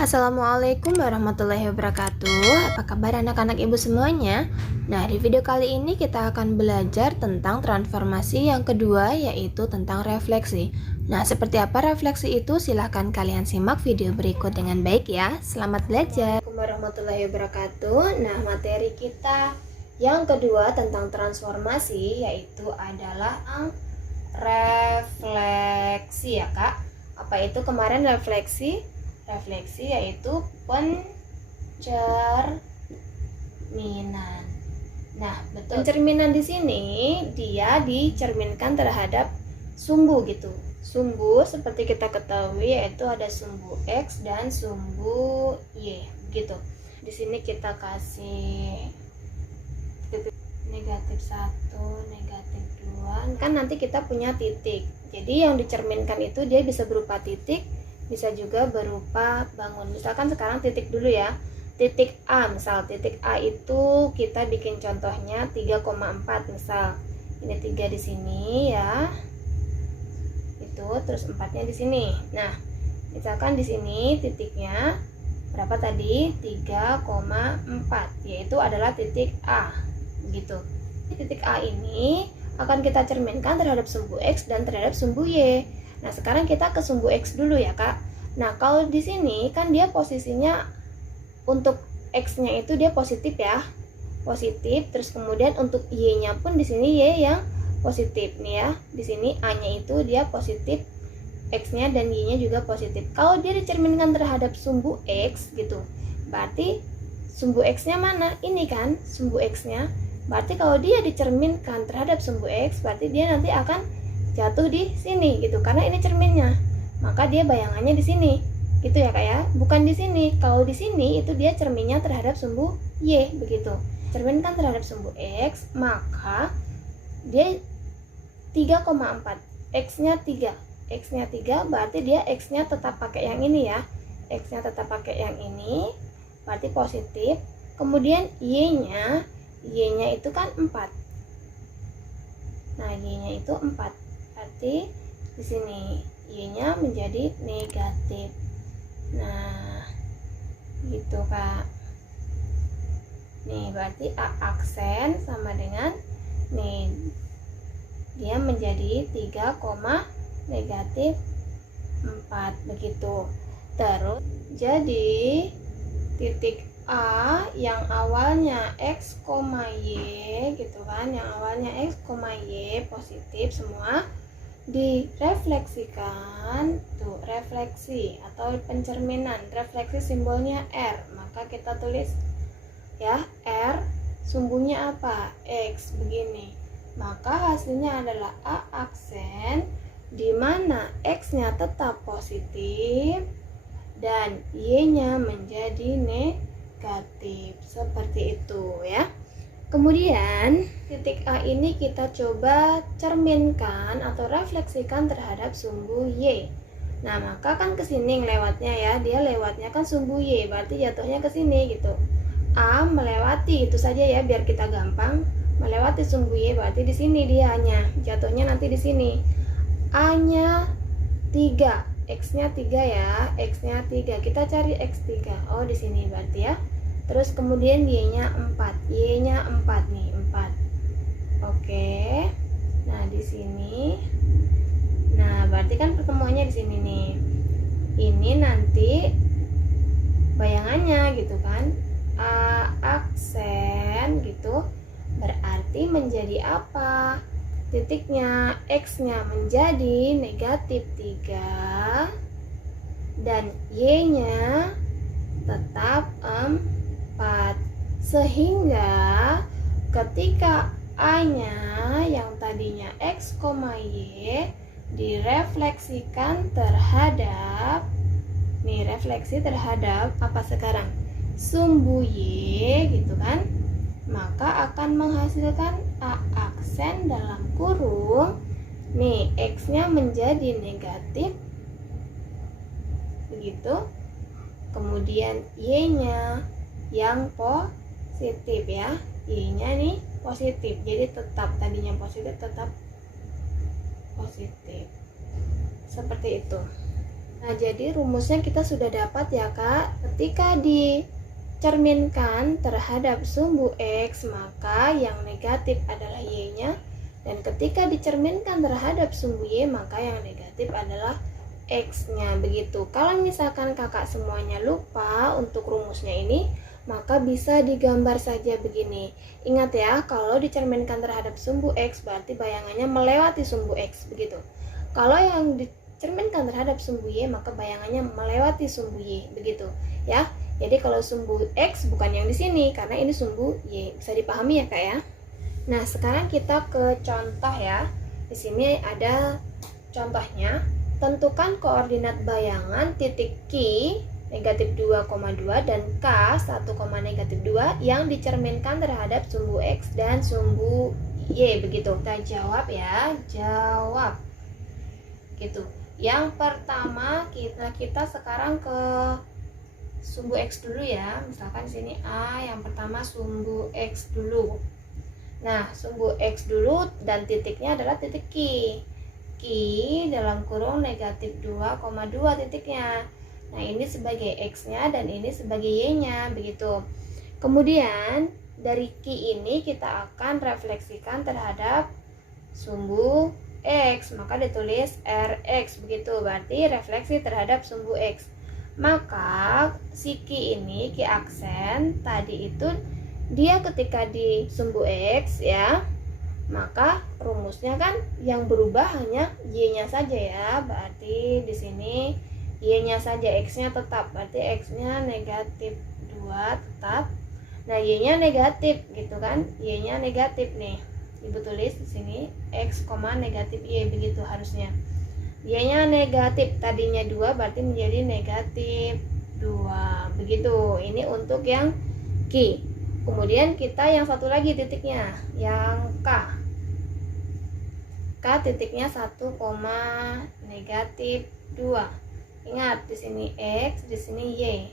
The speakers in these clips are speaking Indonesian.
Assalamualaikum warahmatullahi wabarakatuh. Apa kabar anak-anak ibu semuanya? Nah, di video kali ini kita akan belajar tentang transformasi yang kedua, yaitu tentang refleksi. Nah, seperti apa refleksi itu? Silahkan kalian simak video berikut dengan baik ya. Selamat belajar. Assalamualaikum warahmatullahi wabarakatuh. Nah, materi kita yang kedua tentang transformasi yaitu adalah refleksi ya Kak. Apa itu kemarin refleksi? Refleksi yaitu pencerminan. Nah, betul. Pencerminan di sini dia dicerminkan terhadap sumbu gitu. Sumbu seperti kita ketahui yaitu ada sumbu X dan sumbu Y gitu. Di sini kita kasih negatif 1, negatif 2. Kan nanti kita punya titik. Jadi yang dicerminkan itu dia bisa berupa titik, bisa juga berupa bangun. Misalkan sekarang titik dulu ya. Titik A, misal titik A itu kita bikin contohnya 3,4 misal. Ini 3 di sini ya. Itu terus 4-nya di sini. Nah, misalkan di sini titiknya berapa tadi? 3,4, yaitu adalah titik A. Begitu. Titik A ini akan kita cerminkan terhadap sumbu X dan terhadap sumbu Y. Nah, sekarang kita ke sumbu X dulu ya, Kak. Nah, kalau di sini kan dia posisinya untuk X-nya itu dia positif ya. Positif, terus kemudian untuk Y-nya pun di sini Y yang positif nih ya. Di sini A-nya itu dia positif, X-nya dan Y-nya juga positif. Kalau dia dicerminkan terhadap sumbu X gitu, berarti sumbu X-nya mana? Ini kan sumbu X-nya. Berarti kalau dia dicerminkan terhadap sumbu X, berarti dia nanti akan jatuh di sini gitu, karena ini cerminnya, maka dia bayangannya di sini gitu ya Kak ya, bukan di sini. Kalau di sini itu dia cerminnya terhadap sumbu Y begitu. Cerminkan terhadap sumbu X, maka dia 3,4, X-nya 3, X-nya 3, berarti dia X-nya tetap pakai yang ini ya, X-nya tetap pakai yang ini, berarti positif. Kemudian Y-nya itu kan 4. Nah, Y-nya itu 4. Berarti di sini Y-nya menjadi negatif. Nah, gitu Kak. Nih, berarti A aksen sama dengan nih dia menjadi 3, negatif 4 begitu. Terus jadi titik A yang awalnya X, Y gitu kan, yang awalnya X, Y positif semua direfleksikan tuh, refleksi atau pencerminan. Refleksi simbolnya R, maka kita tulis ya R, sumbunya apa? X begini. Maka hasilnya adalah A aksen di mana X-nya tetap positif dan Y-nya menjadi negatif, seperti itu ya. Kemudian titik A ini kita coba cerminkan atau refleksikan terhadap sumbu Y. Nah, maka kan ke sini lewatnya ya, dia lewatnya kan sumbu Y, berarti jatuhnya ke sini gitu. A melewati itu saja ya biar kita gampang, melewati sumbu Y, berarti di sini dia hanya jatuhnya nanti di sini. A-nya 3, X-nya 3 ya, X-nya 3. Kita cari X3. Oh, di sini berarti ya. Terus kemudian Y-nya 4. Y-nya 4 nih, 4. Oke. Nah, di sini. Nah, berarti kan pertemuannya di sini nih. Ini nanti bayangannya gitu kan. A aksen gitu. Berarti menjadi apa? Titiknya X-nya menjadi negatif 3 dan Y-nya tetap 4, sehingga ketika A-nya yang tadinya X, Y direfleksikan terhadap refleksi terhadap apa sekarang? Sumbu Y gitu kan, maka akan menghasilkan A aksen dalam kurung X-nya menjadi negatif begitu. Kemudian Y-nya yang positif ya, Y-nya nih positif, jadi tetap tadinya positif tetap positif, seperti itu. Nah, jadi rumusnya kita sudah dapat ya Kak. Ketika dicerminkan terhadap sumbu X, maka yang negatif adalah Y-nya. Dan ketika dicerminkan terhadap sumbu Y, maka yang negatif adalah X-nya. Begitu. Kalau misalkan kakak semuanya lupa untuk rumusnya ini, maka bisa digambar saja begini. Ingat ya, kalau dicerminkan terhadap sumbu X, berarti bayangannya melewati sumbu X. Begitu. Kalau yang cerminkan terhadap sumbu Y, maka bayangannya melewati sumbu Y, begitu ya. Jadi kalau sumbu X bukan yang di sini karena ini sumbu Y. Bisa dipahami ya Kak ya. Nah, sekarang kita ke contoh ya. Di sini ada contohnya. Tentukan koordinat bayangan titik Q negatif 2,2 dan K 1, negatif 2 yang dicerminkan terhadap sumbu X dan sumbu Y, begitu. Kita jawab ya, jawab. Gitu. Yang pertama kita sekarang ke sumbu X dulu ya. Misalkan di sini A, yang pertama sumbu X dulu. Nah, sumbu X dulu dan titiknya adalah titik Q. Q dalam kurung negatif 2,2 titiknya. Nah, ini sebagai X-nya dan ini sebagai Y-nya, begitu. Kemudian dari Q ini kita akan refleksikan terhadap sumbu X, maka ditulis Rx, begitu. Berarti refleksi terhadap sumbu X. Maka si Q ini, Q aksen tadi itu dia ketika di sumbu X ya, maka rumusnya kan yang berubah hanya Y-nya saja ya. Berarti di sini Y-nya saja, X-nya tetap. Berarti X-nya negatif 2 tetap. Nah, Y-nya negatif gitu kan. Y-nya negatif nih. Ibu tulis di sini X, negatif Y, begitu harusnya. Y-nya negatif, tadinya 2 berarti menjadi negatif 2. Begitu. Ini untuk yang Q. Kemudian kita yang satu lagi titiknya, yang K. K titiknya 1, negatif 2. Ingat di sini X, di sini Y.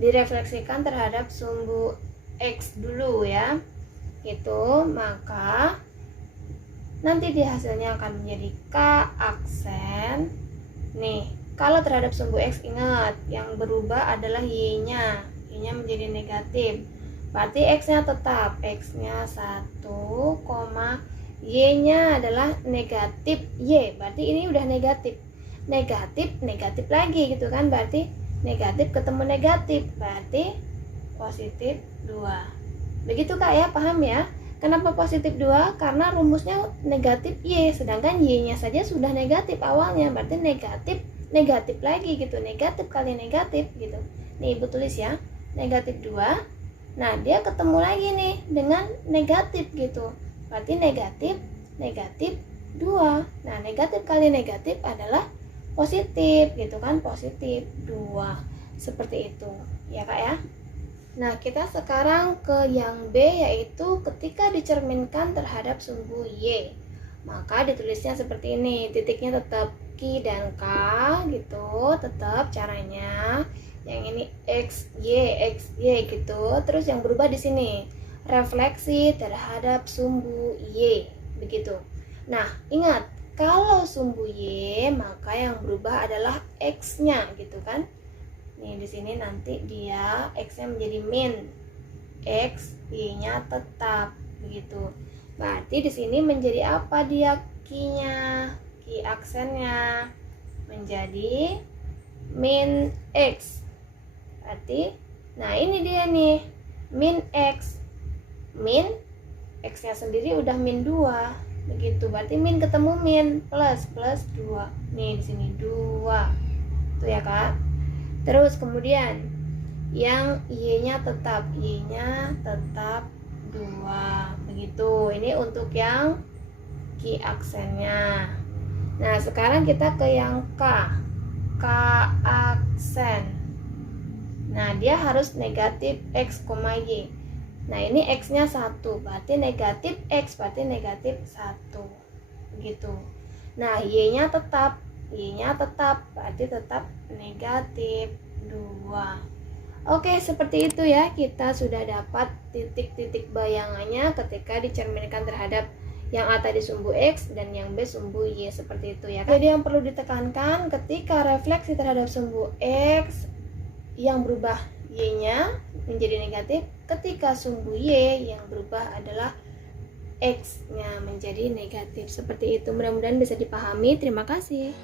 Direfleksikan terhadap sumbu X dulu ya. Gitu, maka nanti di hasilnya akan menjadi K aksen. Nih, kalau terhadap sumbu X ingat yang berubah adalah Y-nya. Y-nya menjadi negatif. Berarti X-nya tetap, X-nya 1, Y-nya adalah negatif Y. Berarti ini udah negatif. Negatif lagi gitu kan. Berarti negatif ketemu negatif. Berarti positif 2. Begitu Kak ya, paham ya? Kenapa positif 2? Karena rumusnya negatif Y, sedangkan Y-nya saja sudah negatif awalnya. Berarti negatif lagi gitu. Negatif kali negatif gitu. Nih Ibu tulis ya, negatif 2. Nah, dia ketemu lagi nih dengan negatif gitu. Berarti negatif 2. Nah, negatif kali negatif adalah positif gitu kan, positif 2. Seperti itu ya Kak ya. Nah, kita sekarang ke yang B, yaitu ketika dicerminkan terhadap sumbu Y. Maka ditulisnya seperti ini, titiknya tetap Q dan K gitu, tetap caranya. Yang ini X, Y gitu. Terus yang berubah di sini, refleksi terhadap sumbu Y, begitu. Nah, ingat, kalau sumbu Y, maka yang berubah adalah X-nya gitu kan. Nih di sini nanti dia X-nya menjadi min, X, Y-nya tetap begitu. Berarti di sini menjadi apa dia Q-nya? Q aksennya menjadi min X. Berarti nah ini dia nih, min X. Min X-nya sendiri udah min 2. Begitu. Berarti min ketemu min plus 2. Nih di sini 2. Tuh ya Kak. Terus kemudian yang Y-nya tetap 2. Begitu. Ini untuk yang Q aksennya. Nah, sekarang kita ke yang K. K aksen. Nah, dia harus negatif X, Y. Nah, ini X-nya 1. Berarti negatif X, berarti negatif 1. Begitu. Nah, Y-nya tetap. Berarti tetap negatif 2. Oke, seperti itu ya. Kita sudah dapat titik-titik bayangannya ketika dicerminkan terhadap Yang A tadi sumbu X dan yang B sumbu Y, seperti itu ya kan? Jadi yang perlu ditekankan ketika refleksi terhadap sumbu X yang berubah Y-nya menjadi negatif, ketika sumbu Y yang berubah adalah X-nya menjadi negatif. Seperti itu, mudah-mudahan bisa dipahami. Terima kasih.